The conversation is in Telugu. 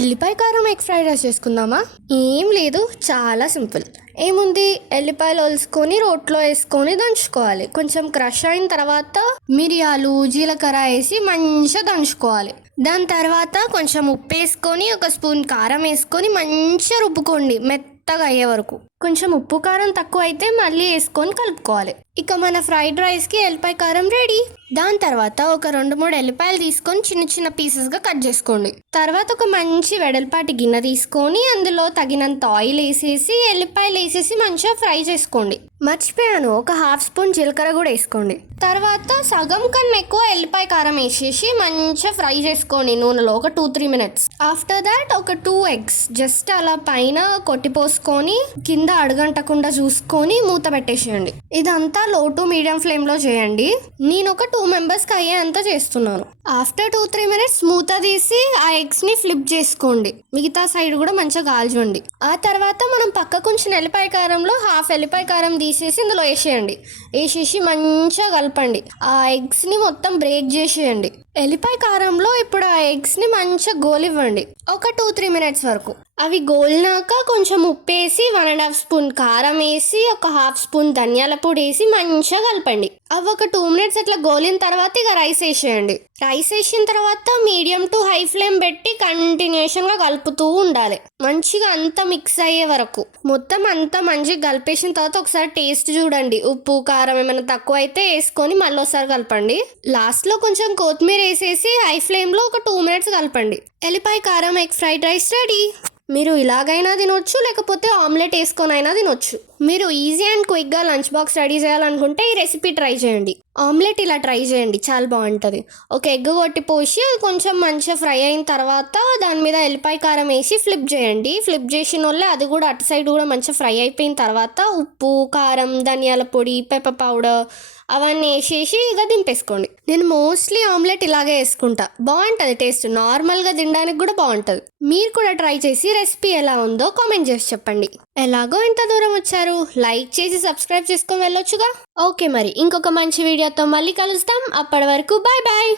ఎల్లిపాయ కారం ఎగ్ ఫ్రైడ్ రైస్ చేసుకుందామా? ఏం లేదు, చాలా సింపుల్. ఏముంది, ఎల్లిపాయలు ఒలుసుకొని రోట్లో వేసుకొని దంచుకోవాలి. కొంచెం క్రష్ అయిన తర్వాత మిరియాలు జీలకర్ర వేసి మంచిగా దంచుకోవాలి. దాని తర్వాత కొంచెం ఉప్పు వేసుకొని ఒక స్పూన్ కారం వేసుకొని మంచిగా రుబ్బుకోండి మెత్తగా అయ్యే వరకు. కొంచెం ఉప్పు కారం తక్కువ అయితే మళ్ళీ వేసుకొని కలుపుకోవాలి. ఇక మన ఫ్రైడ్ రైస్కి ఎల్లిపాయ కారం రెడీ. దాని తర్వాత ఒక 2-3 ఎల్లిపాయలు తీసుకొని చిన్న చిన్న పీసెస్గా కట్ చేసుకోండి. తర్వాత ఒక మంచి వెడల్పాటి గిన్నె తీసుకొని అందులో తగినంత ఆయిల్ వేసేసి ఎల్లిపాయలు వేసేసి మంచిగా ఫ్రై చేసుకోండి. మర్చిపోయాను, ఒక 1/2 స్పూన్ జీలకర్ర కూడా వేసుకోండి. తర్వాత సగం కన్నా ఎక్కువ ఎల్లిపాయ కారం వేసేసి మంచిగా ఫ్రై చేసుకోండి నూనెలో ఒక 2-3 మినిట్స్. ఆఫ్టర్ దాట్ ఒక 2 eggs జస్ట్ అలా పైన కొట్టిపోసుకొని కింద అడగంటకుండా చూసుకొని మూత పెట్టేసేయండి. ఇదంతా లో టు మీడియం ఫ్లేమ్లో చేయండి. నేను ఒక 2 మెంబర్స్కి అయ్యేంత చేస్తున్నాను. ఆఫ్టర్ 2-3 మినిట్స్ మూత తీసి ఆ ఎగ్స్ని ఫ్లిప్ చేసుకోండి. మిగతా సైడ్ కూడా మంచిగా కాల్చండి. ఆ తర్వాత మనం పక్కకు ఉంచిన ఎల్లిపాయ కారంలో 1/2 ఎల్లిపాయ కారం తీసేసి ఇందులో వేసేయండి. వేసేసి మంచిగా కలపండి. ఆ ఎగ్స్ని మొత్తం బ్రేక్ చేసేయండి. ఎల్లిపాయ కారంలో ఇప్పుడు ఆ ఎగ్స్ని మంచిగా గోలివ్వండి ఒక 2-3 మినిట్స్ వరకు. అవి గోలినాక కొంచెం ఉప్పు వేసి 1.5 స్పూన్ కారం వేసి ఒక 1/2 స్పూన్ ధనియాల పొడి వేసి మంచిగా కలపండి. అవి ఒక 2 మినిట్స్ అట్లా గోలిన తర్వాత ఇక రైస్ వేసేయండి. రైస్ వేసిన తర్వాత మీడియం టు హై ఫ్లేమ్ పెట్టి కంటిన్యూషన్గా కలుపుతూ ఉండాలి. మంచిగా అంతా మిక్స్ అయ్యే వరకు మొత్తం అంతా మంచిగా కలిపేసిన తర్వాత ఒకసారి టేస్ట్ చూడండి. ఉప్పు కారం ఏమైనా తక్కువ అయితే వేసుకొని మళ్ళీ ఒకసారి కలపండి. లాస్ట్లో కొంచెం కొత్తిమీర వేసేసి హై ఫ్లేమ్లో ఒక 2 మినిట్స్ కలపండి. ఎల్లిపాయ కారం ఎగ్ ఫ్రైడ్ రైస్ రెడీ. మీరు ఇలాగైనా తినొచ్చు, లేకపోతే ఆమ్లెట్ వేసుకొని అయినా తినొచ్చు. మీరు ఈజీ అండ్ క్విక్గా లంచ్ బాక్స్ రెడీ చేయాలనుకుంటే ఈ రెసిపీ ట్రై చేయండి. ఆమ్లెట్ ఇలా ట్రై చేయండి, చాలా బాగుంటుంది. ఒక ఎగ్ కొట్టి పోసి అది కొంచెం మంచిగా ఫ్రై అయిన తర్వాత దాని మీద ఎల్లిపాయ కారం వేసి ఫ్లిప్ చేయండి. ఫ్లిప్ చేసిన వాళ్ళే అది కూడా అటు సైడ్ కూడా మంచిగా ఫ్రై అయిపోయిన తర్వాత ఉప్పు కారం ధనియాల పొడి పెప్పర్ పౌడర్ అవన్నీ వేసేసి ఇక దింపేసుకోండి. నేను మోస్ట్లీ ఆమ్లెట్ ఇలాగే వేసుకుంటా, బాగుంటుంది టేస్ట్. నార్మల్గా తినడానికి కూడా బాగుంటుంది. మీరు కూడా ట్రై చేసి రెసిపీ ఎలా ఉందో కామెంట్ చేసి చెప్పండి. ఎలాగో ఇంత దూరం వచ్చారు, లైక్ చేసి సబ్స్క్రైబ్ చేసుకొని వెళ్ళొచ్చుగా. ఓకే, మరి ఇంకొక మంచి వీడియోతో మళ్ళీ కలుస్తాం. అప్పటి వరకు బాయ్ బాయ్.